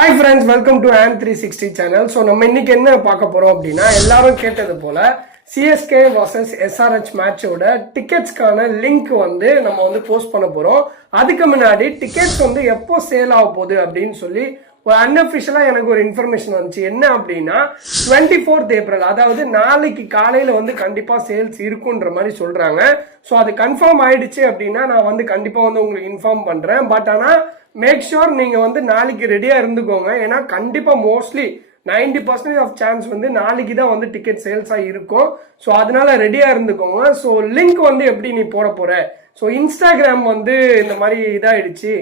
Hi friends, welcome to on 360 channel. So நம்ம இன்னைக்கு என்ன பார்க்க போறோம் அப்படின்னா, எல்லாரும் கேட்டது போல சிஎஸ்கே vs எஸ்ஆர்ஹெச் மேட்சோட டிக்கெட்ஸ்க்கான லிங்க் நம்ம போஸ்ட் பண்ண போறோம். அதுக்கு முன்னாடி டிக்கெட்ஸ் எப்போ சேல் ஆக போகுது அப்படின்னு சொல்லி ஒரு அன்அஃபிஷியலா எனக்கு ஒரு இன்ஃபர்மேஷன் வந்துச்சு. என்ன அப்படின்னா 24th ஏப்ரல், அதாவது நாளைக்கு காலையில கண்டிப்பா சேல்ஸ் இருக்குன்ற மாதிரி சொல்றாங்க. ஸோ அது கன்ஃபார்ம் ஆயிடுச்சு அப்படின்னா நான் கண்டிப்பா உங்களுக்கு இன்ஃபார்ம் பண்றேன். பட் ஆனா மேக் ஷூர் நீங்க நாளைக்கு ரெடியா இருந்துக்கோங்க. ஏன்னா கண்டிப்பா மோஸ்ட்லி 90% ஆஃப் சான்ஸ் நாளைக்கு தான் டிக்கெட் சேல்ஸா இருக்கும். ஸோ அதனால ரெடியா இருந்துக்கோங்க. ஸோ லிங்க் எப்படி நீ போட போற? ஸோ இன்ஸ்டாகிராம் இந்த மாதிரி இதாயிடுச்சு.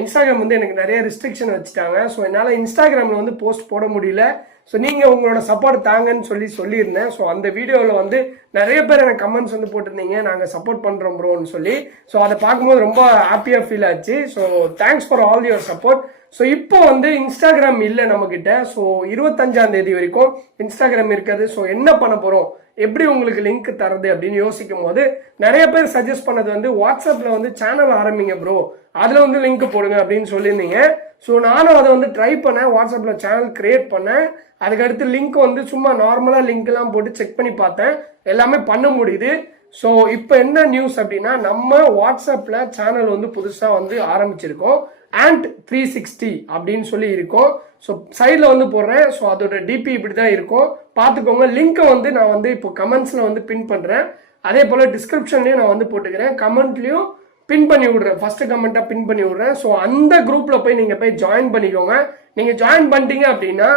இன்ஸ்டாகிராம் எனக்கு நிறைய ரெஸ்ட்ரிக்ஷன் வச்சுட்டாங்க. ஸோ என்னால் இன்ஸ்டாகிராமில் போஸ்ட் போட முடியல. ஸோ நீங்கள் உங்களோட சப்போர்ட் தாங்கன்னு சொல்லியிருந்தேன். ஸோ அந்த வீடியோவில் நிறைய பேர் எனக்கு கமெண்ட்ஸ் போட்டிருந்தீங்க, நாங்கள் சப்போர்ட் பண்ணுறோம் ப்ரோன்னு சொல்லி. ஸோ அதை பார்க்கும்போது ரொம்ப ஹாப்பியாக ஃபீல் ஆச்சு. So thanks for all your support. So இப்போ இன்ஸ்டாகிராம் இல்லை நம்மக்கிட்ட. ஸோ 25ஆம் தேதி வரைக்கும் இன்ஸ்டாகிராம் இருக்காது. ஸோ என்ன பண்ண போகிறோம், எப்படி உங்களுக்கு லிங்க் தரது அப்படின்னு யோசிக்கும் போது நிறைய பேர் சஜஸ்ட் பண்ணது வாட்ஸ்அப்ல சேனல் ஆரம்பிங்க ப்ரோ, அதுல லிங்க் போடுங்க அப்படின்னு சொல்லியிருந்தீங்க. ஸோ நானும் அதை ட்ரை பண்ணேன், வாட்ஸ்அப்ல சேனல் கிரியேட் பண்ணேன். அதுக்கடுத்து லிங்க் சும்மா நார்மலா லிங்க் எல்லாம் போட்டு செக் பண்ணி பார்த்தேன், எல்லாமே பண்ண முடியுது. ஸோ இப்போ என்ன நியூஸ் அப்படின்னா, நம்ம வாட்ஸ்அப்ல சேனல் புதுசா ஆரம்பிச்சிருக்கோம். ANT 360 அப்படின்னு சொல்லி இருக்கும். ஸோ சைடில் போடுறேன். ஸோ அதோட டிபி இப்படி தான் இருக்கும், பார்த்துக்கோங்க. லிங்க்கை நான் இப்போ கமெண்ட்ஸில் பின் பண்ணுறேன். அதே போல் டிஸ்கிரிப்ஷன்லேயும் நான் போட்டுக்கிறேன், கமெண்ட்லேயும் பின் பண்ணி விடுறேன். ஃபர்ஸ்ட் கமெண்ட்டாக பின் பண்ணி விடுறேன். ஸோ அந்த குரூப்பில் போய் ஜாயின் பண்ணிக்கோங்க. நீங்கள் ஜாயின் பண்ணிட்டீங்க அப்படின்னா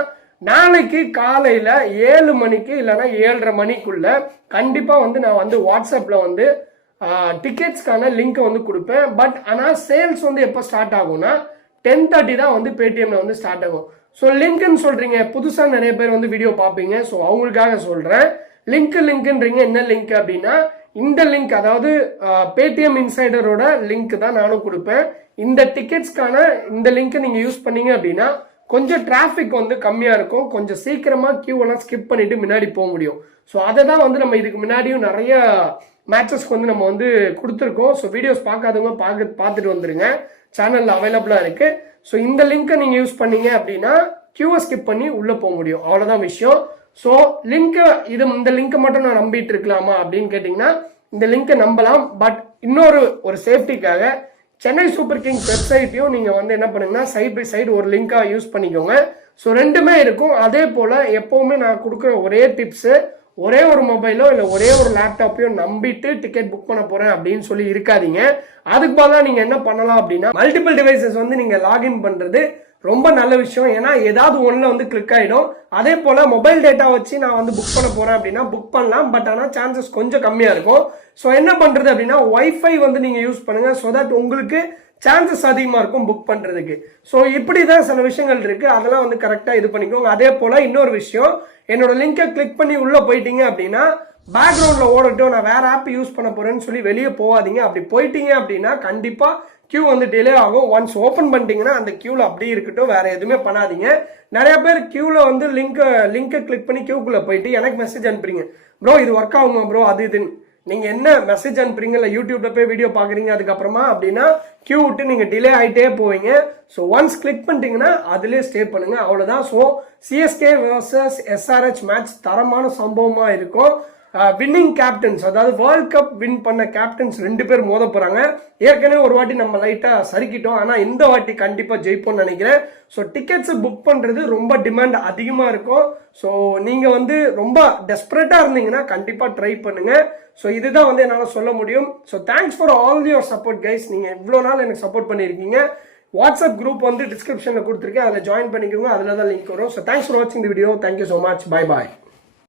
நாளைக்கு காலையில் 7 மணிக்கு இல்லைன்னா 7:30 மணிக்குள்ள கண்டிப்பாக நான் வாட்ஸ்அப்பில் டிக்கெட்ஸ்க்கான லிங்க்கை கொடுப்பேன். பட் ஆனால் சேல்ஸ் எப்போ ஸ்டார்ட் ஆகும்னா 10:30 தான் பேடிஎம்ல ஸ்டார்ட் ஆகும். ஸோ லிங்க்னு சொல்றீங்க, புதுசாக நிறைய பேர் வீடியோ பார்ப்பீங்க. ஸோ அவங்களுக்காக சொல்றேன், லிங்க்ன்றீங்க. என்ன லிங்க் அப்படின்னா இந்த லிங்க், அதாவது பேடிஎம் இன்சைடரோட லிங்க் தான் நானும் கொடுப்பேன். இந்த டிக்கெட்ஸ்க்கான இந்த லிங்க்கை நீங்க யூஸ் பண்ணீங்க அப்படின்னா கொஞ்சம் டிராஃபிக் கம்மியா இருக்கும், கொஞ்சம் சீக்கிரமா கியூ எல்லாம் ஸ்கிப் பண்ணிட்டு முன்னாடி போக முடியும். ஸோ அதை தான் நம்ம இதுக்கு முன்னாடியும் நிறைய மேட்சஸ்க்கு நம்ம கொடுத்துருக்கோம். ஸோ வீடியோஸ் பார்க்காதவங்க பார்த்துட்டு வந்துருங்க, சேனல்ல அவைலபிளா இருக்கு. ஸோ இந்த லிங்கை நீங்க யூஸ் பண்ணீங்க அப்படின்னா கியூவை ஸ்கிப் பண்ணி உள்ள போக முடியும், அவ்வளவுதான் விஷயம். ஸோ இந்த லிங்கை மட்டும் நான் நம்பிட்டு இருக்கலாமா அப்படின்னு கேட்டீங்கன்னா இந்த லிங்கை நம்பலாம். பட் ஒரு சேஃப்டிக்காக சென்னை சூப்பர் கிங்ஸ் வெப்சைட்டையும் நீங்க என்ன பண்ணுங்கன்னா சைட் பை சைடு ஒரு லிங்கா யூஸ் பண்ணிக்கோங்க. ஸோ ரெண்டுமே இருக்கும். அதே போல எப்பவுமே நான் கொடுக்குற ஒரே டிப்ஸ், ஒரே ஒரு மொபைலோ இல்லை ஒரே ஒரு லேப்டாப்பையோ நம்பிட்டு டிக்கெட் புக் பண்ண போறேன் அப்படின்னு சொல்லி இருக்காதீங்க. அதுக்கு பதிலாக நீங்க என்ன பண்ணலாம் அப்படின்னா மல்டிபிள் டிவைசஸ் நீங்க லாகின் பண்றது ரொம்ப நல்ல விஷயம். ஏன்னா ஏதாவது ஒண்ணுல கிளிக் ஆயிடும். அதே போல மொபைல் டேட்டா வச்சு நான் புக் பண்ண போறேன் அப்படின்னா புக் பண்ணலாம். பட் ஆனால் சான்சஸ் கொஞ்சம் கம்மியா இருக்கும். ஸோ என்ன பண்றது அப்படின்னா வைஃபை நீங்க யூஸ் பண்ணுங்க. ஸோ தட் உங்களுக்கு சான்சஸ் அதிகமா இருக்கும் புக் பண்றதுக்கு. ஸோ இப்படிதான் சில விஷயங்கள் இருக்கு, அதெல்லாம் கரெக்டா இது பண்ணிக்கோங்க. அதே போல இன்னொரு விஷயம், என்னோட லிங்கை கிளிக் பண்ணி உள்ள போயிட்டீங்க அப்படின்னா பேக்ரவுண்ட்ல ஓடட்டும், நான் வேற ஆப் யூஸ் பண்ண போறேன்னு சொல்லி வெளியே போகாதீங்க. அப்படி போயிட்டீங்க அப்படின்னா கண்டிப்பா கியூ டிலே ஆகும். ஒன்ஸ் ஓபன் பண்ணிட்டீங்கன்னா அந்த கியூல அப்படியே இருக்கட்டும், வேற எதுவுமே பண்ணாதீங்க. நிறைய பேர் கியூல லிங்கை கிளிக் பண்ணி கியூக்குள்ள போயிட்டு எனக்கு மெசேஜ் அனுப்புறீங்க, ப்ரோ இது ஒர்க் ஆகுமா ப்ரோ அது இதுன்னு. நீங்க என்ன மெசேஜ் அனுப்புறீங்க, இல்லை யூடியூப்ல போய் வீடியோ பாக்குறீங்க அதுக்கப்புறமா அப்படின்னா கியூ விட்டு நீங்க டிலே ஆயிட்டே போவீங்க. ஸோ ஒன்ஸ் கிளிக் பண்ணிட்டீங்கன்னா அதுலேயே ஸ்டே பண்ணுங்க, அவ்வளவுதான். So CSK vs SRH match தரமான சம்பவமா இருக்கும். வின்னிங் கேப்டன்ஸ், அதாவது வேர்ல்ட் கப் வின் பண்ண கேப்டன்ஸ் 2 பேர் மோத போறாங்க. ஏற்கனவே ஒரு வாட்டி நம்ம லைட்டா சறுக்கிட்டோம், ஆனா இந்த வாட்டி கண்டிப்பா ஜெயிப்போம்னு நினைக்கிறேன். ஸோ டிக்கெட்ஸ் புக் பண்றது ரொம்ப டிமாண்ட் அதிகமா இருக்கும். ஸோ நீங்க ரொம்ப டெஸ்பரேட்டா இருந்தீங்கன்னா கண்டிப்பா ட்ரை பண்ணுங்க. ஸோ இதுதான் என்னால சொல்ல முடியும். So thanks for all your support guys. நீங்க இவ்வளோ நாள் எனக்கு சப்போர்ட் பண்ணிருக்கீங்க. வாட்ஸ்அப் குரூப் டிஸ்கிரிப்ஷன்ல கொடுத்துருக்கேன், அதில் ஜாயின் பண்ணிக்கோங்க, அதில் தான் லிங்க் வரும். ஸோ தேங்க்ஸ் ஃபார் வாட்சிங் the video. Thank you so much. Bye bye.